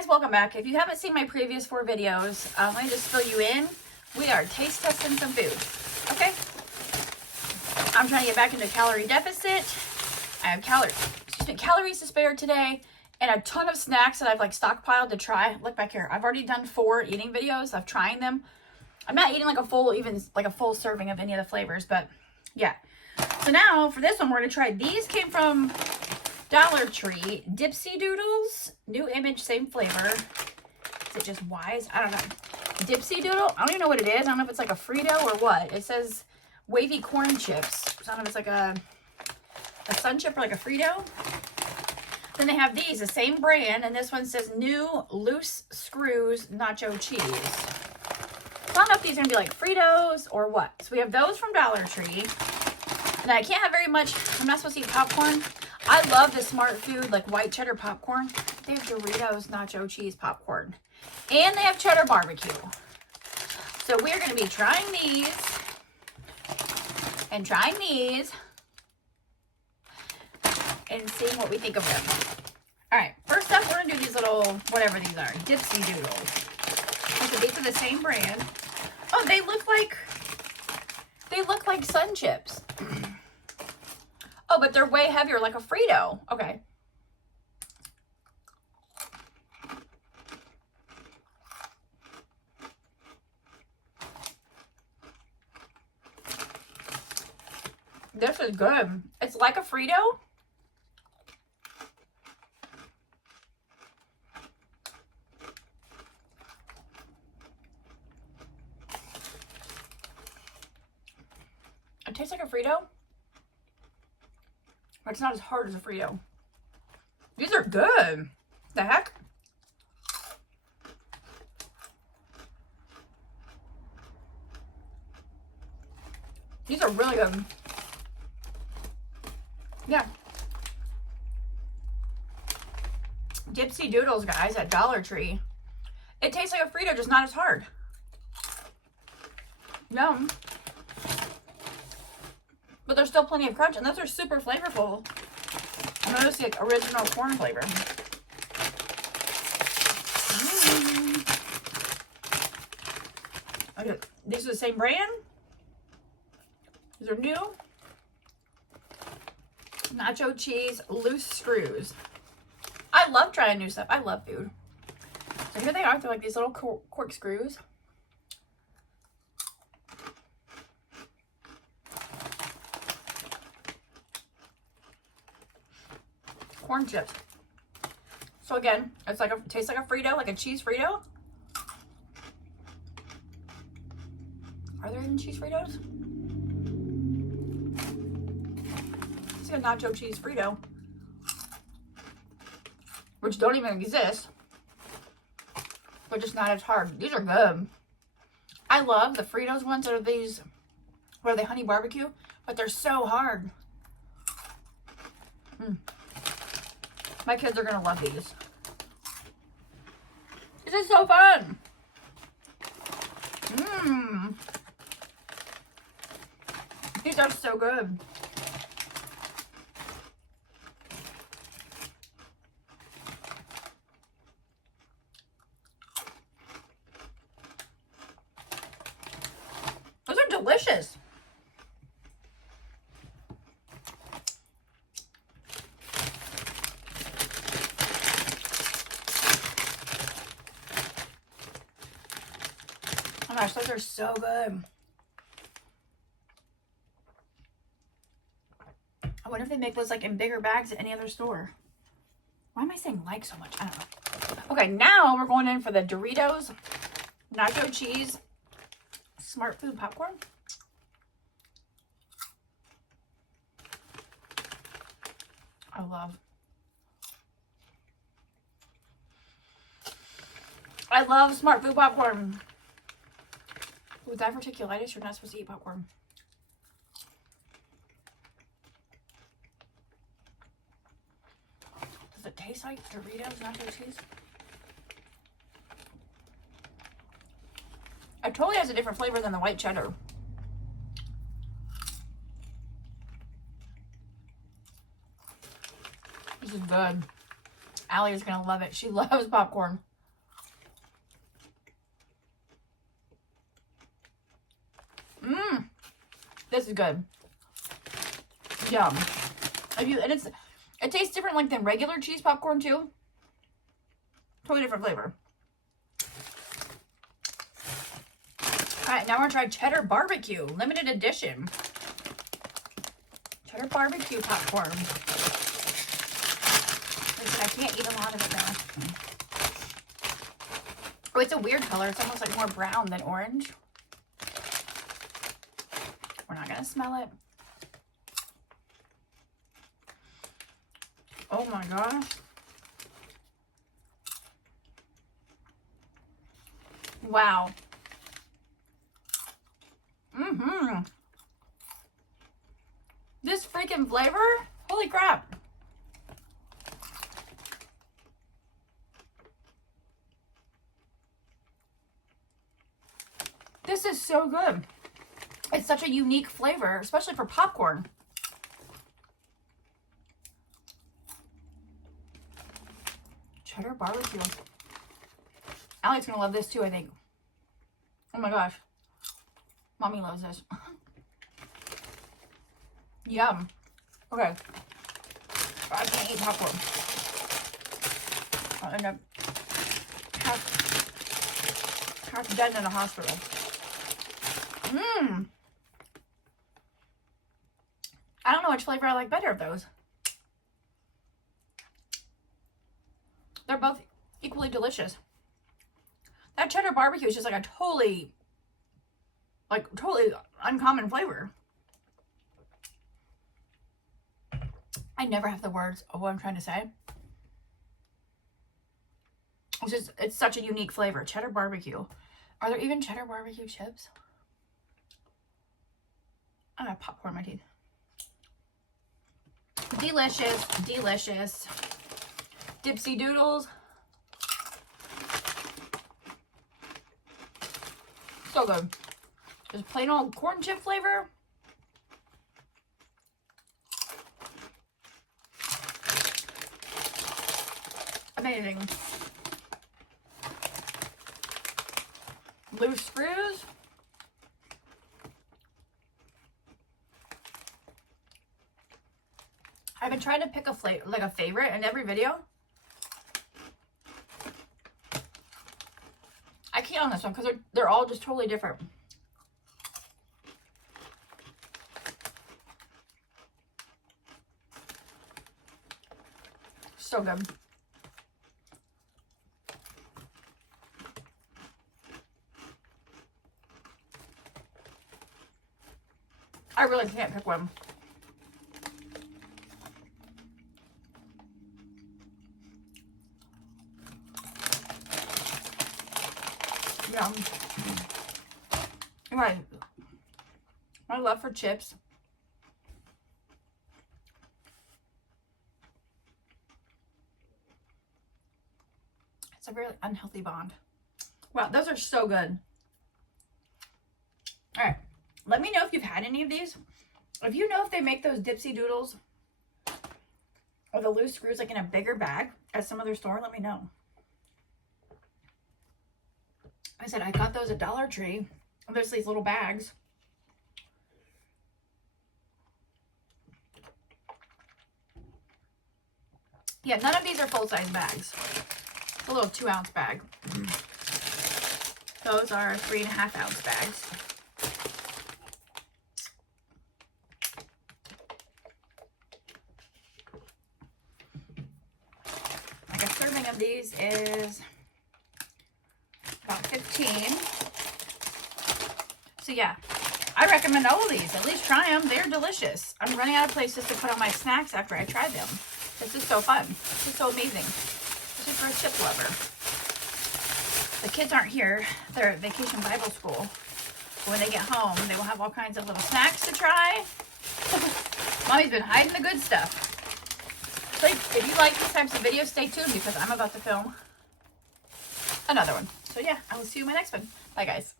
guys, welcome back. If you haven't seen my previous 4 videos, let me just fill you in. We are taste testing some food. Okay? I'm trying to get back into calorie deficit. I have calories to spare today, and a ton of snacks that I've like stockpiled to try. Look back here. I've already done 4 eating videos of trying them. I'm not eating like a full serving of any of the flavors, but yeah. So now for this one, we're gonna try these. Came from Dollar Tree. DIPSY Doodles. New image, same flavor. Is it just Wise? I don't know. DIPSY Doodle. I don't even know what it is. I don't know if it's like a Frito or what. It says wavy corn chips. So I don't know if it's like a Sun Chip or like a Frito. Then they have these, the same brand, and this one says new loose screws nacho cheese. So I don't know if these are gonna be like Fritos or what. So we have those from Dollar Tree. And I can't have very much. I'm not supposed to eat popcorn. I love the Smart Food, like white cheddar popcorn. They have Doritos nacho cheese popcorn. And they have cheddar barbecue. So we're going to be trying these. And trying these. And seeing what we think of them. Alright, first up, we're going to do these little, whatever these are, DIPSY Doodles. So these are the same brand. Oh, they look like Sun Chips. Oh, but they're way heavier, like a Frito. Okay. This is good. It's like a Frito. It tastes like a Frito. But it's not as hard as a Frito. These are good. The heck? These are really good. Yeah. DIPSY Doodles, guys, at Dollar Tree. It tastes like a Frito, just not as hard. Yum. But there's still plenty of crunch, and those are super flavorful. I noticed the original corn flavor. Okay, these are the same brand. These are new. Nacho cheese loose screws. I love trying new stuff. I love food. So here they are. They're like these little corkscrews. Corn chips. So again, it's like tastes like a Frito, like a cheese Frito. Are there even cheese Fritos? It's like a nacho cheese Frito, which don't even exist, but just not as hard. These are good. I love the Fritos ones that are these, what are they, honey barbecue? But they're so hard. My kids are gonna love these. This is so fun. These are so good. Those are delicious. Oh my gosh, those are so good. I wonder if they make those like in bigger bags at any other store. Why am I saying like so much? I don't know. Okay, now we're going in for the Doritos nacho cheese Smart Food popcorn. I love Smart Food popcorn. With diverticulitis, you're not supposed to eat popcorn. Does it taste like Doritos nacho cheese? It totally has a different flavor than the white cheddar. This is good. Allie is gonna love it. She loves popcorn. This is good. Yum. And it tastes different like than regular cheese popcorn too. Totally different flavor. Alright, now we're gonna try cheddar barbecue, limited edition. Cheddar barbecue popcorn. Listen, I can't eat a lot of it now. Oh, it's a weird color. It's almost like more brown than orange. We're not gonna smell it. Oh my gosh. Wow. This freaking flavor? Holy crap. This is so good. It's such a unique flavor, especially for popcorn. Cheddar barbecue. Alex gonna love this too, I think. Oh my gosh. Mommy loves this. Yum. Okay. I can't eat popcorn. I'll end up half dead in a hospital. I don't know which flavor I like better of those. They're both equally delicious. That cheddar barbecue is just like a totally uncommon flavor. I never have the words of what I'm trying to say. It's such a unique flavor. Cheddar barbecue. Are there even cheddar barbecue chips? I have popcorn in my teeth. Delicious, delicious. Dipsy doodles. So good. Just plain old corn chip flavor. Amazing. Loose screws. I've been trying to pick a flavor, like a favorite in every video. I can't on this one because they're all just totally different. So good. I really can't pick one. Yum. Right. My love for chips. It's a really unhealthy bond. Wow, those are so good. All right. Let me know if you've had any of these. If you know if they make those Dipsy Doodles or the loose screws like in a bigger bag at some other store, let me know. I said I got those at Dollar Tree. There's these little bags. Yeah, none of these are full-size bags. It's a little 2-ounce bag. Those are 3.5-ounce bags. Like a serving of these is about 15. So yeah, I recommend all of these. At least try them. They're delicious. I'm running out of places to put on my snacks after I tried them. This is so fun. This is so amazing. Especially for a chip lover. The kids aren't here. They're at Vacation Bible School. But when they get home, they will have all kinds of little snacks to try. Mommy's been hiding the good stuff. So if you like these types of videos, stay tuned because I'm about to film another one. So yeah, I will see you in my next one. Bye guys.